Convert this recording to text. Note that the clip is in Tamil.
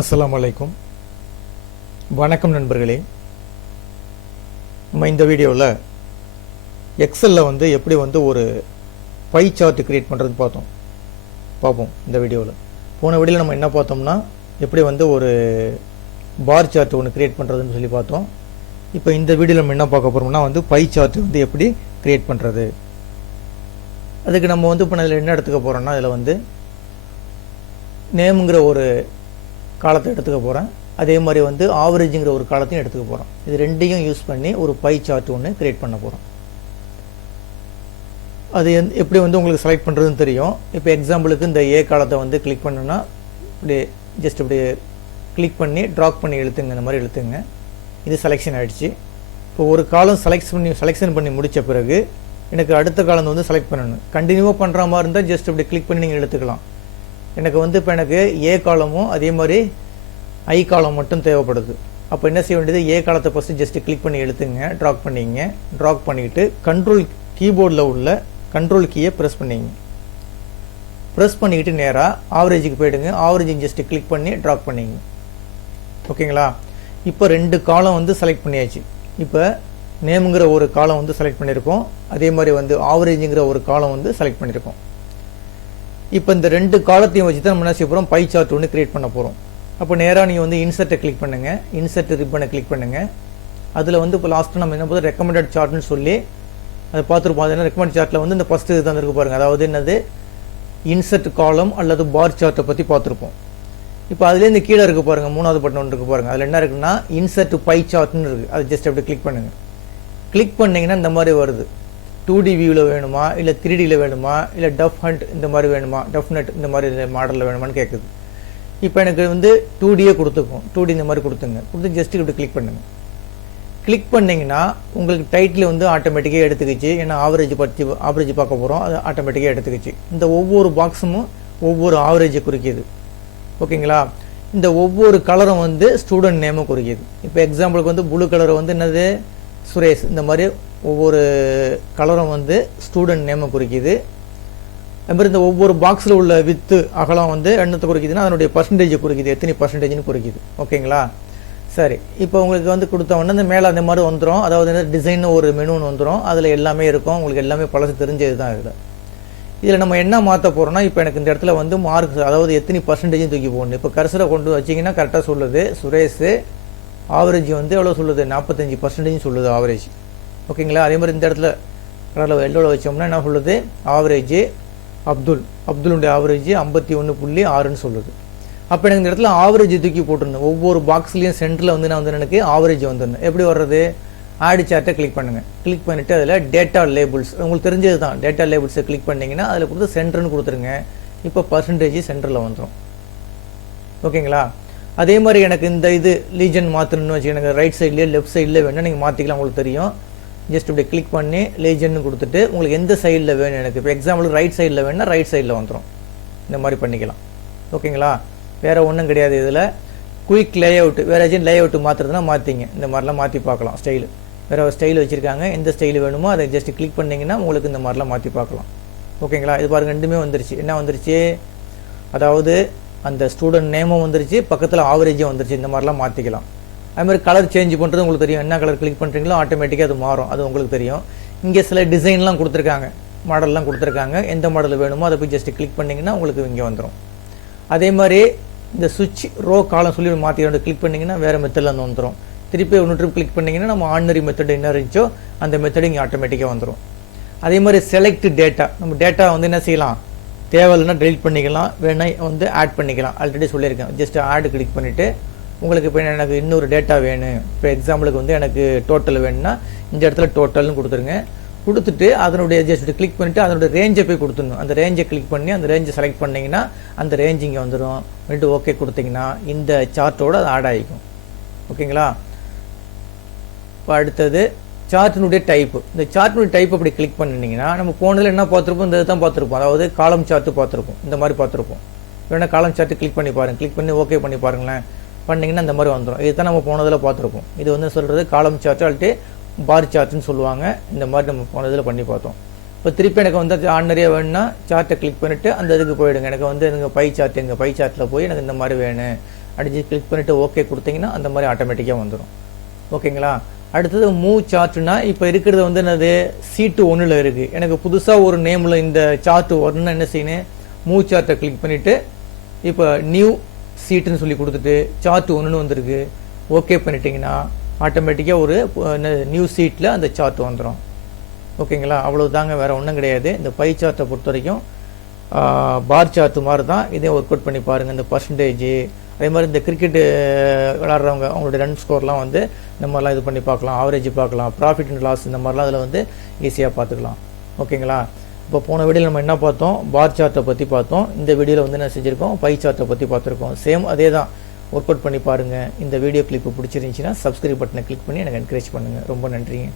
அஸ்ஸலாமு அலைக்கும். வணக்கம் நண்பர்களே. நம்ம இந்த வீடியோவில் எக்ஸலில் எப்படி ஒரு பை சார்ட் கிரியேட் பண்ணுறது பார்ப்போம் இந்த வீடியோவில். போன வீடியோவில் நம்ம என்ன பார்த்தோம்னா எப்படி ஒரு பார் சார்ட் ஒன்று கிரியேட் பண்ணுறதுன்னு சொல்லி பார்த்தோம். இப்போ இந்த வீடியோவில் நம்ம என்ன பார்க்க போகிறோம்னா பை சார்ட் எப்படி கிரியேட் பண்ணுறது. அதுக்கு நம்ம இப்போ அதில் என்ன எடுத்துக்க போகிறோம்னா அதில் நேமுங்கிற ஒரு காலத்தை எடுத்துக்க போகிறேன். அதே மாதிரி ஆவரேஜுங்கிற ஒரு காலத்தையும் எடுத்துக்க போகிறோம். இது ரெண்டையும் யூஸ் பண்ணி ஒரு பை சார்ட் ஒன்று கிரியேட் பண்ண போகிறோம். அது எப்படி உங்களுக்கு செலக்ட் பண்ணுறதுன்னு தெரியும். இப்போ எக்ஸாம்பிளுக்கு இந்த ஏ காலத்தை கிளிக் பண்ணுன்னா இப்படி ஜஸ்ட் இப்படி கிளிக் பண்ணி ட்ராக் பண்ணி இழுத்துங்க. இந்த மாதிரி இழுத்துங்க. இது செலெக்ஷன் ஆகிடுச்சு. இப்போ ஒரு காலம் செலெக்ஷன் பண்ணி முடித்த பிறகு எனக்கு அடுத்த காலம் செலக்ட் பண்ணணும். கண்டினியூவாக பண்ணுற மாதிரி இருந்தால் ஜஸ்ட் இப்படி கிளிக் பண்ணி நீங்கள் எடுத்துக்கலாம். எனக்கு இப்போ எனக்கு ஏ காலமும் அதே மாதிரி ஐ காலம் மட்டும் தேவைப்படுது. அப்போ என்ன செய்ய வேண்டியது, ஏ காலத்தை ஃபஸ்ட்டு ஜஸ்ட்டு கிளிக் பண்ணி எடுத்துங்க, ட்ராக் பண்ணிங்க. ட்ராக் பண்ணிக்கிட்டு கீபோர்டில் உள்ள கண்ட்ரோல் கீயை ப்ரெஸ் பண்ணிங்க. ப்ரெஸ் பண்ணிக்கிட்டு நேராக ஆவரேஜுக்கு போயிடுங்க. ஆவரேஜிங் ஜஸ்ட்டு கிளிக் பண்ணி ட்ராக் பண்ணிங்க. ஓகேங்களா? இப்போ ரெண்டு காலம் செலக்ட் பண்ணியாச்சு. இப்போ நேமுங்கிற ஒரு காலம் செலக்ட் பண்ணியிருக்கோம். அதே மாதிரி ஆவரேஜுங்கிற ஒரு காலம் செலக்ட் பண்ணியிருக்கோம். இப்போ இந்த ரெண்டு காலத்தையும் வச்சு தான் நம்ம என்ன செய்ய போகிறோம், பை சார்ட் ஒன்று கிரியேட் பண்ண போகிறோம். அப்போ நேராக நீங்கள் இன்சர்ட்டை கிளிக் பண்ணுங்கள். இன்சர்ட் ரிப்பனை கிளிக் பண்ணுங்கள். அதில் இப்போ லாஸ்ட்டு நம்ம என்ன போது ரெக்கமெண்டட் சார்ட்னு சொல்லி அதை பார்த்துருப்போம். அது என்ன ரெக்கமெண்ட் சார்ட்டில் இந்த ஃபஸ்ட்டு இது தந்துருக்கு பாருங்கள். அதாவது என்னது, இன்சர்ட் காலம் அல்லது பார் சார்ட்டை பற்றி பார்த்துருப்போம். இப்போ அதுலேருந்து கீழே இருக்குது பாருங்கள், மூணாவது பட்டன் ஒன்று இருக்குது பாருங்கள். அதில் என்ன இருக்குன்னா இன்சர்ட் பை சார்ட்னு இருக்குது. அது ஜஸ்ட் அப்படி கிளிக் பண்ணுங்கள். கிளிக் பண்ணிங்கன்னா இந்த மாதிரி வருது. 2D வியூவில் வேணுமா, இல்லை 3Dயில் வேணுமா, இல்லை டஃப் ஹண்ட் இந்த மாதிரி வேணுமா, டஃப்நெட் இந்த மாதிரி மாடலில் வேணுமான்னு கேட்குது. இப்போ எனக்கு 2Dயே கொடுத்துக்கும். 2D இந்த மாதிரி கொடுத்துங்க. கொடுத்து ஜஸ்ட்டு இப்படி கிளிக் பண்ணுங்கள். கிளிக் பண்ணிங்கன்னா உங்களுக்கு டைட்டில் ஆட்டோமேட்டிக்காக எடுத்துக்கிச்சு. ஏன்னா ஆவரேஜ் பார்க்க போகிறோம். அது ஆட்டோமேட்டிக்காக எடுத்துக்கிச்சு. இந்த ஒவ்வொரு பாக்ஸும் ஒவ்வொரு ஆவரேஜை குறிக்கிது. ஓகேங்களா? இந்த ஒவ்வொரு கலரும் ஸ்டூடெண்ட் நேமை குறிக்கிது. இப்போ எக்ஸாம்பிளுக்கு ப்ளூ கலர் என்னது, சுரேஷ். இந்த மாதிரி ஒவ்வொரு கலரும் ஸ்டூடெண்ட் நேமை குறிக்கிது. அதுமாதிரி இந்த ஒவ்வொரு பாக்ஸில் உள்ள வித்து அகலம் என்னத்தை குறிக்குதுன்னா அதனுடைய பர்சன்டேஜை குறிக்குது, எத்தனை பர்சன்டேஜ்னு குறிக்குது. ஓகேங்களா? சரி, இப்போ உங்களுக்கு கொடுத்த உடனே இந்த மேலே அந்த மாதிரி வந்துடும். அதாவது டிசைன் ஒரு மெனுன்னு வந்துடும். அதில் எல்லாமே இருக்கும். உங்களுக்கு எல்லாமே பழசு தெரிஞ்சது தான். இதில் நம்ம என்ன மாற்ற போகிறோம்னா, இப்போ எனக்கு இந்த இடத்துல மார்க்ஸ், அதாவது எத்தனை பர்சன்டேஜும் தூக்கி போடணும். இப்போ கர்சரை கொண்டு வச்சிங்கன்னா கரெக்டாக சொல்லுது. சுரேஷ் ஆவரேஜ் எவ்வளோ சொல்லுது, 45% சொல்லுது ஆவரேஜ். ஓகேங்களா? அதே மாதிரி இந்த இடத்துல கடலில் எல்லோவில் வச்சோம்னா என்ன சொல்லுது, ஆவரேஜ் அப்துலுடைய ஆவரேஜ் 51.6ன்னு சொல்லுது. அப்போ எனக்கு இந்த இடத்துல ஆவரேஜ் தூக்கி போட்டுருந்தேன். ஒவ்வொரு பாக்ஸ்லேயும் சென்டரில் நான் எனக்கு ஆவரேஜ் வந்துருந்தேன். எப்படி வர்றது, ஆட் சார்ட்டை கிளிக் பண்ணுங்கள். கிளிக் பண்ணிவிட்டு அதில் டேட்டா லேபிள்ஸ், உங்களுக்கு தெரிஞ்சது தான். டேட்டா லேபிள்ஸை கிளிக் பண்ணிங்கன்னா அதில் கொடுத்து சென்டர்னு கொடுத்துருங்க. இப்போ பர்சன்டேஜ் சென்டரில் வந்துடும். ஓகேங்களா? அதே மாதிரி எனக்கு இந்த லீஜன் மாற்றணும்னு வச்சு எனக்கு ரைட் சைட்லேயே லெஃப்ட் சைட்லேயே வேணும், நீங்கள் மாற்றிக்கலாம். உங்களுக்கு தெரியும். ஜஸ்ட் இப்படி கிளிக் பண்ணி லீஜன்னு கொடுத்துட்டு உங்களுக்கு எந்த சைடில் வேணும். எனக்கு இப்போ எக்ஸாம்பிளுக்கு ரைட் சைடில் வேணும்னா ரைட் சைடில் வந்துடும். இந்த மாதிரி பண்ணிக்கலாம். ஓகேங்களா? வேறு ஒன்றும் கிடையாது. இதில் குயிக் லே அவுட்டு, வேறு ஏதாச்சும் லே அவுட்டு மாற்றுறதுனா மாற்றிங்க. இந்த மாதிரிலாம் மாற்றி பார்க்கலாம். ஸ்டைலு வேறு ஒரு ஸ்டைல் வச்சுருக்காங்க. எந்த ஸ்டைல் வேணுமோ அதை ஜஸ்ட் கிளிக் பண்ணிங்கன்னா உங்களுக்கு இந்த மாதிரிலாம் மாற்றி பார்க்கலாம். ஓகேங்களா? இது பாருங்கள், ரெண்டுமே வந்துருச்சு. என்ன வந்துருச்சு, அதாவது அந்த ஸ்டூடெண்ட் நேமும் வந்துருச்சு, பக்கத்தில் ஆவரேஜும் வந்துருச்சு. இந்த மாதிரிலாம் மாற்றிக்கலாம். அதுமாதிரி கலர் சேஞ்ச் பண்ணுறது உங்களுக்கு தெரியும். என்ன கலர் கிளிக் பண்ணுறீங்களோ ஆட்டோமேட்டிக்காக அது மாறும். அது உங்களுக்கு தெரியும். இங்கே சில டிசைன்லாம் கொடுத்துருக்காங்க, மாடல்லாம் கொடுத்துருக்காங்க. எந்த மாடல் வேணுமோ அதை போய் ஜஸ்ட் கிளிக் பண்ணிங்கன்னா உங்களுக்கு இங்கே வந்துடும். அதே மாதிரி இந்த சுவிட்ச் ரோ காலம் சொல்லி மாற்றி கிளிக் பண்ணிங்கன்னா வேறு மெத்தடில் வந்துடும். திருப்பி ஒன்று ட்ரிப் கிளிக் பண்ணிங்கன்னா நம்ம ஆர்டினரி மெத்தட் என்ன இருந்துச்சோ அந்த மெத்தட் இங்கே ஆட்டோமேட்டிக்காக வந்துடும். அதே மாதிரி செலக்ட் டேட்டா, நம்ம டேட்டா என்ன செய்யலாம், தேவையில்லைன்னா டெலிட் பண்ணிக்கலாம், வேணா ஆட் பண்ணிக்கலாம். ஆல்ரெடி சொல்லியிருக்கேன். ஜஸ்ட் ஆட் கிளிக் பண்ணிவிட்டு உங்களுக்கு இப்போ எனக்கு இன்னொரு டேட்டா வேணும். இப்போ எக்ஸாம்பிளுக்கு எனக்கு டோட்டல் வேணும்னா இந்த இடத்துல டோட்டல்னு கொடுத்துருங்க. கொடுத்துட்டு அதனுடைய ஜஸ்ட் கிளிக் பண்ணிவிட்டு அதனுடைய ரேஞ்சை போய் கொடுத்துடணும். அந்த ரேஞ்சை கிளிக் பண்ணி அந்த ரேஞ்சை செலக்ட் பண்ணிங்கன்னா அந்த ரேஞ்ச் இங்கே வந்துடும். பண்ணிட்டு ஓகே கொடுத்தீங்கன்னா இந்த சார்ட்டோடு அது ஆட் ஆகிக்கும். ஓகேங்களா? இப்போ அடுத்தது சார்ட்டினுடைய டைப்பு. இந்த சார்ட்டினுடைய டைப் அப்படி கிளிக் பண்ணிங்கன்னா நம்ம போனதில் என்ன பார்த்துருப்போம், இந்த தான் பார்த்துருப்போம். அதாவது காலம் சார்ட்டு பார்த்துருப்போம். இந்த மாதிரி பார்த்துருப்போம். வேணா காலம் சார்ட்டு கிளிக் பண்ணி பாருங்கள். கிளிக் பண்ணி ஓகே பண்ணி பாருங்களேன். பண்ணிங்கன்னா இந்த மாதிரி வந்துடும். இதுதான் நம்ம போனதில் பார்த்துருப்போம். இது சொல்கிறது காலம் சார்ட்டு அல்ட்டு பார் சார்ட்டுன்னு சொல்லுவாங்க. இந்த மாதிரி நம்ம போனதில் பண்ணி பார்த்தோம். இப்போ திருப்பி எனக்கு ஆர்டினரியாக வேணும்னா சார்ட்டை கிளிக் பண்ணிவிட்டு அந்த இதுக்கு போயிடுங்க. எனக்கு எனக்கு பை சார்ட், எங்கள் பை சார்ட்டில் போய் எனக்கு இந்த மாதிரி வேணும் அடிச்சு கிளிக் பண்ணிவிட்டு ஓகே கொடுத்தீங்கன்னா அந்த மாதிரி ஆட்டோமேட்டிக்காக வந்துடும். ஓகேங்களா? அடுத்தது மூவ் சார்ட்னா இப்போ இருக்கிறது வந்து என்னது சீட்டு 1ல் இருக்குது. எனக்கு புதுசாக ஒரு நேமில் இந்த சார்ட் வரணும்னா என்ன செய்யணும், மூவ் சார்ட்டை கிளிக் பண்ணிவிட்டு இப்போ நியூ சீட்டுன்னு சொல்லி கொடுத்துட்டு சார்ட் 1ன்னு வந்திருக்கு, ஓகே பண்ணிட்டீங்கன்னா ஆட்டோமேட்டிக்காக ஒரு நியூ சீட்டில் அந்த சார்ட் வந்துடும். ஓகேங்களா? அவ்வளோ தாங்க, வேறு ஒன்றும் கிடையாது. இந்த பை சார்ட்டை பொறுத்த வரைக்கும் பார் சார்ட் மாதிரி தான். இதே ஒர்க் அவுட் பண்ணி பாருங்கள். இந்த பர்சன்டேஜ், அதே மாதிரி இந்த கிரிக்கெட்டு விளாட்றவங்க அவங்களுடைய ரன் ஸ்கோர்லாம் வந்து இந்த மாதிரிலாம் இது பண்ணி பார்க்கலாம், ஆவரேஜ் பார்க்கலாம், ப்ராஃபிட் அண்ட் லாஸ் இந்த மாதிரிலாம் அதில் வந்து ஈஸியாக பார்த்துக்கலாம். ஓகேங்களா? இப்போ போன வீடியோவில் நம்ம என்ன பார்த்தோம், பார் சார்ட்டை பற்றி பார்த்தோம். இந்த வீடியோவில் வந்து என்ன செஞ்சுருக்கோம், பை சார்ட்டை பற்றி பார்த்துருக்கோம். சேம் அதே தான், ஒர்க் அவுட் பண்ணி பாருங்கள். இந்த வீடியோ கிளிப்பு பிடிச்சிருந்துச்சின்னா சப்ஸ்கிரைப் பட்டனை கிளிக் பண்ணி எனக்கு என்கரேஜ் பண்ணுங்கள். ரொம்ப நன்றிங்க.